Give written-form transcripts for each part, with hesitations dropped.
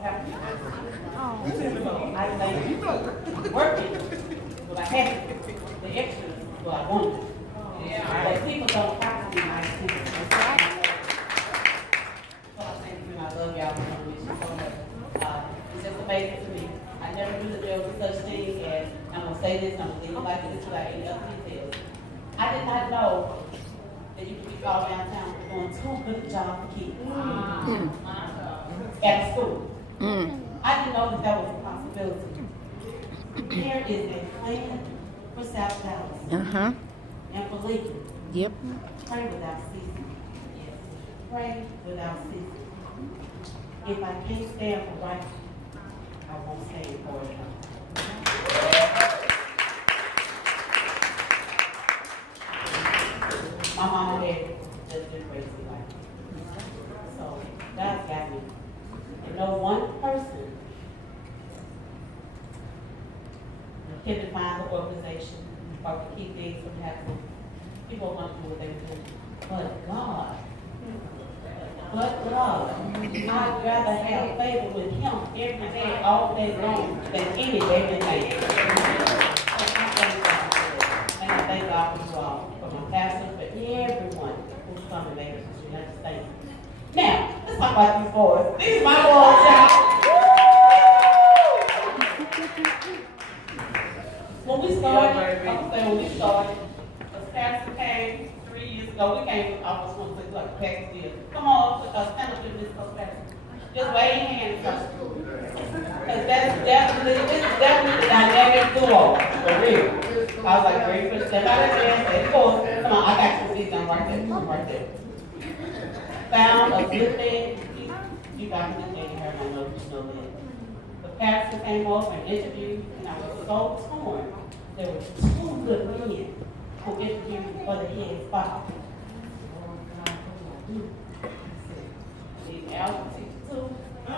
I like working, but I had the extras, but I wanted. But people don't have to be nice people. So I thank you and I love y'all for doing this so much. It's just amazing to me. I never knew that there was such thing as, I'm going to say this, I'm going to leave it like this without any other details. I did not know that you could be called downtown for doing too good a job for kids at school. I didn't know that that was a possibility. There is a plan for South Dallas and for Lincoln. Yep. Pray without ceasing. Pray without ceasing. If I can't stand for right, I won't stand for it. My mama had just been crazy like that. So God's got me. And no one person can define the organization or can keep things from happening. People want to do what they do. But God, I'd rather have favor with Him every day, all day long, than any day in life. And I thank God for you all, for my pastor, for everyone who's coming back to the United States. Now, let's talk about these boys. These are my boys, y'all. When we started, the pastor came 3 years ago. We came, I almost want to say like a pastor did. Come on, stand up to this pastor. Just wave your hand first. Because that's definitely the dynamic duo, for real. I was like, great, put step out of there and say, come on, I got you, see them right there, right there. Found a good thing. You got a good thing here, I know you know that. The pastor came over and interviewed, and I was so torn. There were two good men who interviewed for the head spot. Need Al teach too. The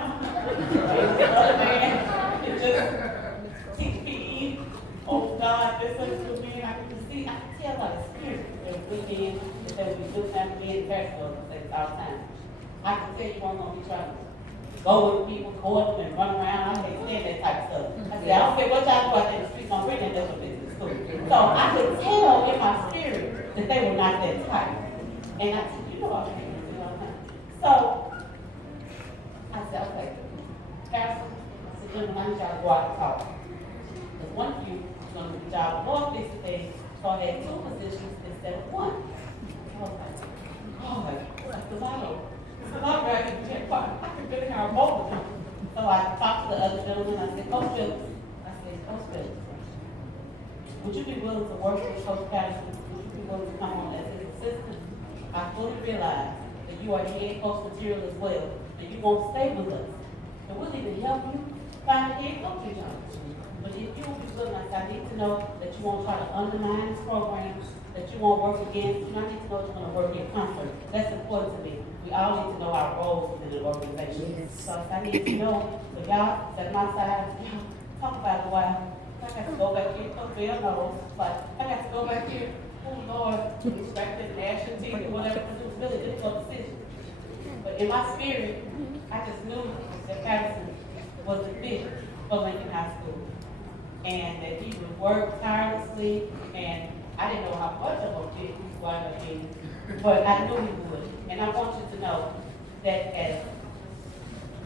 other man can just teach PE. Oh God, this is good man. I can see, I can tell by the spirit that weekend that we do something in the pastor all the time. I can tell you one going to be trying to go with people, court them and run around. I can't stand that type of stuff. I said, I don't care what y'all go out there in the streets, I'm bringing that business to school. So I could tell in my spirit that they were not that type. And I said, you know what I'm saying all the time. So I said, okay, pastor, I said, gentlemen, I need y'all to go out and talk. Because one of you is going to do the job of more fix things, so I had two positions instead of one. I was like, oh, because I don't. Because I'm ready to check part. I can really have both of them. So I talked to the other gentleman. I said, Coach Phillips, would you be willing to work with Coach Patterson? Would you be willing to come on as his assistant? I fully realize that you are head coach material as well, and you won't stay with us. And we'll even help you find a head coaching job. But if you will be willing, I need to know that you won't try to undermine this program, that you won't work against you. I need to know that you're going to work in concert. That's important to me. We all need to know our roles within the organization. Yes. So I need to know, so y'all, at my side, y'all, talk about it a while. I got to go back here, Coach Bill knows, but I got to go back here, oh Lord, expected national TV, whatever, because it was really a difficult decision. But in my spirit, I just knew that Patterson was the fit for Lincoln High School. And that he would work tirelessly, and I didn't know how much of a fit he wound up being, but I knew he would. And I want you to know that as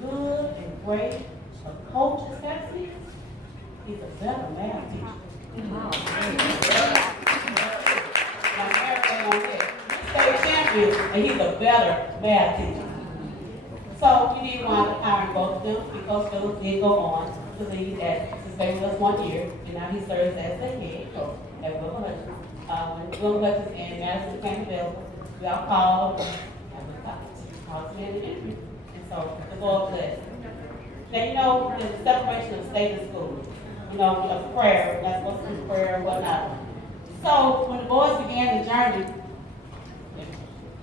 good and great a coach as Patterson is, he's a better math teacher. Wow. My parents say, he's state champion, and he's a better math teacher. So we did wind up hiring both of them, because Phillips did go on to lead at stay with us 1 year, and now he serves as the head coach at Will Hutchins. When Will Hutchins and Madison became available, we all called to the interview. And so the Lord blessed. Now, you know, there's a separation of state and school. You know, a prayer, that's what's in prayer and whatnot. So when the boys began the journey,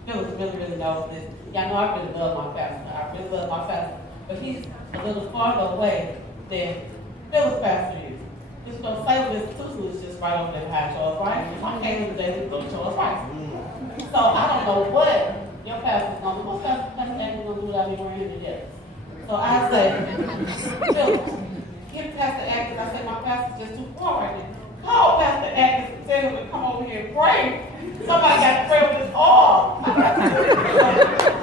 Phyllis really knows this. Y'all know I really love my pastor. I really love my pastor. But he's a little farther away than Phyllis pastor is. Just going to say with institution is just right over there behind Charles Rice. I came in the day to go to Charles Rice. So I don't know what your pastor's going to do. Most pastors think they're going to do without me wearing him together. So So I said, Philip, get Pastor Atkins. I said, my pastor's just too far right now. Call Pastor Atkins and tell him to come over here and pray. Somebody got to pray with his arm. So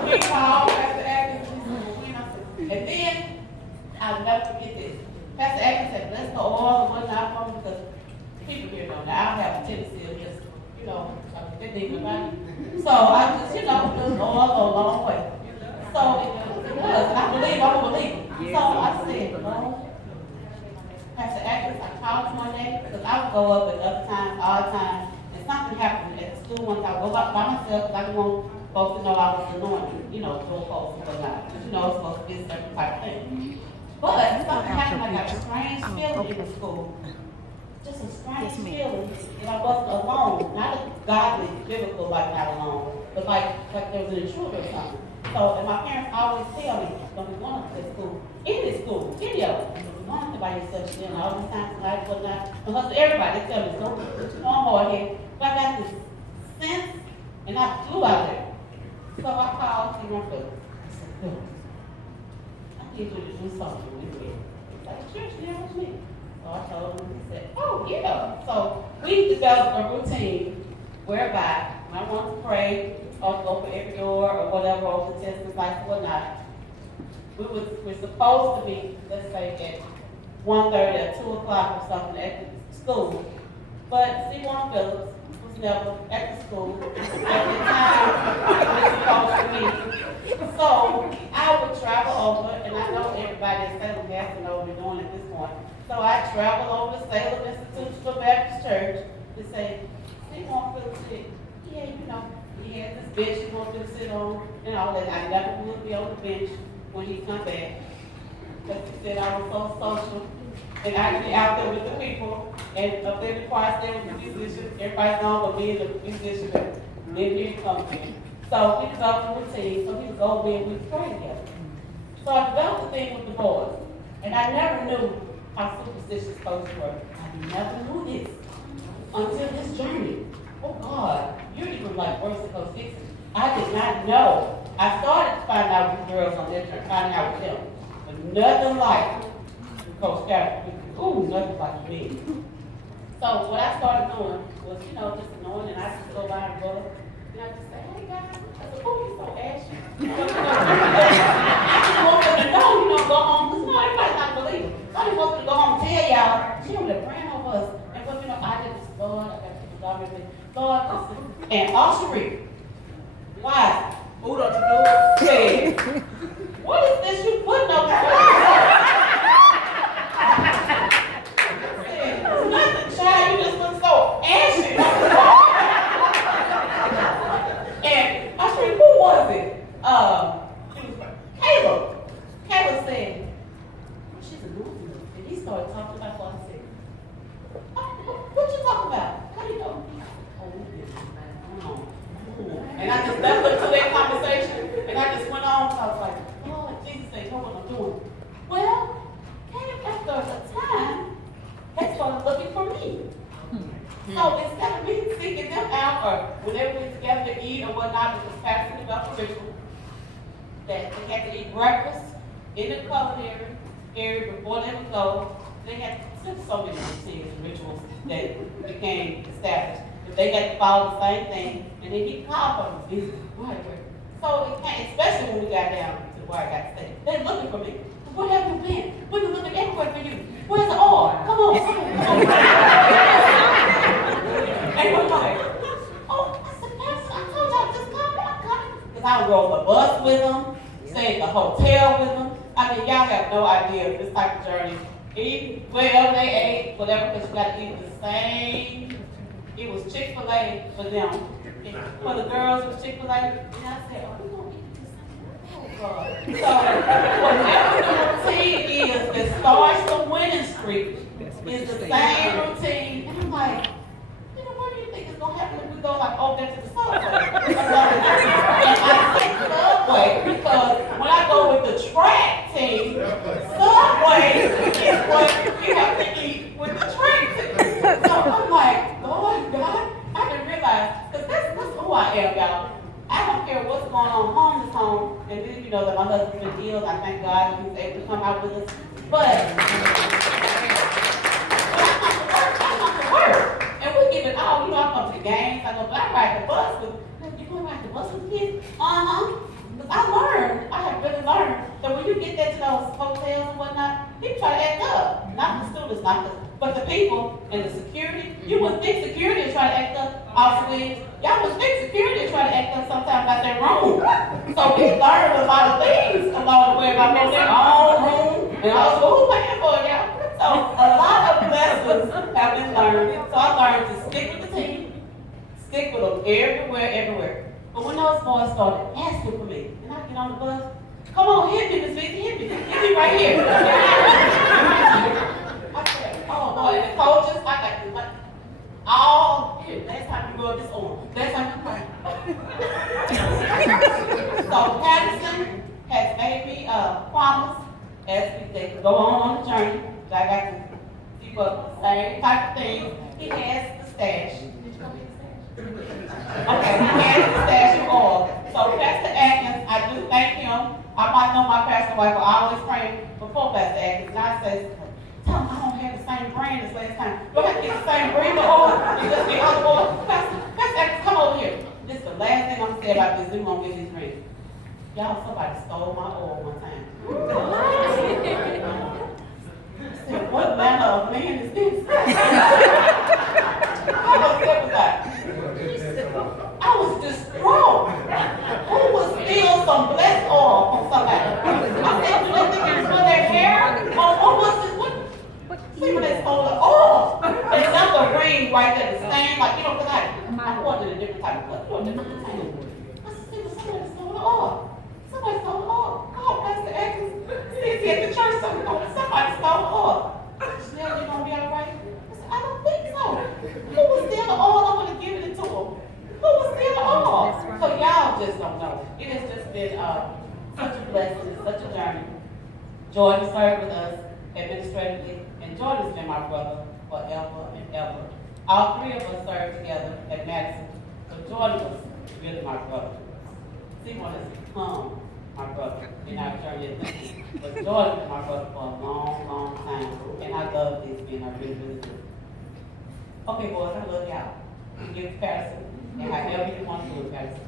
he called Pastor Atkins and then I'll never forget this. Pastor Atkins said, let's go all the whatnot for me because people here know now I have a tendency of just, it didn't like me. So I just, just all go a long way. So it was, and I'm a believer. So I said, Lord, Pastor Atkins, I called him one day because I would go up at other times, all the time, and something happened at the school one time. I would go up by myself because I didn't want folks to know I was anointed, doorposts and whatnot. Because it's supposed to be a certain type of thing. But something happened, I got a strange feeling in the school. Just a strange feeling that I wasn't alone. Not a godly, biblical, like not alone, but like there was an intruder or something. So, and my parents always tell me, don't be going to this school, any of them, don't be going to by yourself, all these times tonight, whatnot. Because everybody, they tell me, don't put your arm over here. But I got this sense, and I flew out there. So I called Stephen Phillips. I said, Phillips, I need you to do something with me. He's like, church, with me. So I told him, he said, oh, yeah. So we developed a routine whereby when I want to pray, or go for every door, or whatever, or for test and life, whatnot, we're supposed to be, let's say, at 1:30 or 2 o'clock or something at the school. But Stephen Phillips was never at the school at the time it was supposed to be. So I would travel over, and I know everybody in Salem has to know what we're doing at this point. So I travel over to Salem Institutional Baptist Church to say, Stephen Phillips said, yeah, he has this bench he wants to sit on and all that. I never would be on the bench when he come back. Because he said I was so social. And I be out there with the people. And up there in the choir stand with the musicians. Everybody's known for being a musician. And then here he comes in. So we developed a routine. So he would go over and we would pray together. So I developed a thing with the boys. And I never knew how superstitious folks were. I never knew this until this journey. Oh God, you're even like worse than Coach Dixon. I did not know. I started to find out with girls on their turn, finding out with them. But nothing like Coach Stafford. Ooh, nothing like me. So what I started doing was, just annoying, and I just go by and go, and I just say, hey guys, I said, oh, you're so ashy. I just want them to know, go home, because everybody's not believing. So I just want them to go home and tell y'all, she over there praying over us. And but I just, Lord, I got people talking to me. Lord, and Ushery, why? Who don't you know? Said, what is this you putting up there? Said, nothing, child, you just look so ashy. And Ushery, who was it? It was Caleb. Caleb said, oh, she's a movie. And he started talking about what I said. What you talking about? How do you know? And I just left it to that conversation, and I just went on, so I was like, oh, Jesus, they know what I'm doing. Well, after a time, they started looking for me. So instead of me seeking them out, or whenever we were together to eat or whatnot, it was passing about the ritual, that they had to eat breakfast in the culinary area before they would go. They had so many routines and rituals that became established. They had to follow the same thing, and then he called for me. So it came, especially when we got down to where I got to stay. They're looking for me. Where have you been? We've been looking everywhere for you. Where's the oil? Come on. And we're like, oh, I said, Pastor, I told y'all just come. Because I rode the bus with them, stayed at the hotel with them. I mean, y'all have no idea of this type of journey. Eat wherever they ate, whatever, because you got to eat the same. It was Chick-fil-A for them. For the girls, it was Chick-fil-A. And I said, oh, we're going to eat the same. Oh, God. So, whatever the routine is that starts the winning streak is the same routine. And I'm like, what do you think is going to happen if we go like over there to the subway? And I say subway because when I go with the track team, subway is what you have to eat with the track team. So I'm like, Lord God, I didn't realize, because that's who I am, y'all. I don't care what's going on, home is home. And then, that my husband's been ill. I thank God he's able come out with us. But and we give it all, you know, I come to the games, I go, but I ride the bus with, you gonna ride the bus with kids? Because I learned, I have really learned that when you get there to those hotels and whatnot, people try to act up. Not the students, but the people and the security. You would think security would try to act up, obviously. Y'all would think security would try to act up sometimes about their room. So we learned a lot of things along the way about their own room, and also who paying for it, y'all. So a lot of lessons have been learned. So I learned to stick with the team, stick with them everywhere. But when those boys started asking for me, and I get on the bus, come on, hit me, Miss Veazy, hit me right here. I said, oh boy, and the coaches, I got to like, all here. Last time you rub this on. Last time you play. So Patterson has made me a promise as they go on the journey. I got to keep up the same type of things. He has the stash. Did you come get the stash? Okay, he has the stash of oil. So Pastor Atkins, I do thank him. I might know my pastor wife, but I always pray before Pastor Atkins. And I say, tell him I don't have the same brand as last time. Do I have to get the same brand of oil and just get other oil? Pastor Atkins, come over here. This is the last thing I'm going to say about this. We're going to get these rings. Y'all, somebody stole my oil one time. I said, what manner of man is this? How upset was I was distraught. Who would steal some blessed oil from somebody? I said, do they think it's for their hair? Or what was this? See when they stole the oil. They left the ring right there, the stain, like, you know, because I wanted a different type of blood. You know, different type. I said, somebody stole the oil. Somebody stole the oil. Call Pastor Atkins. See at the church, somebody stole the oil. She said, you gonna be all right? I said, I don't think so. Who would steal the oil? I would have given it to him. Who would steal the oil? So y'all just don't know. It has just been such a blessing, such a journey. Jordan served with us administratively, and Jordan's been my brother forever and ever. All three of us served together at Madison, but Jordan was really my brother. Simon has become my brother in our journey at Lincoln, but Jordan was my brother for a long time, and I love this being I really do. Okay, boys, I love y'all. You give Patterson, and however you want to do it, Patterson.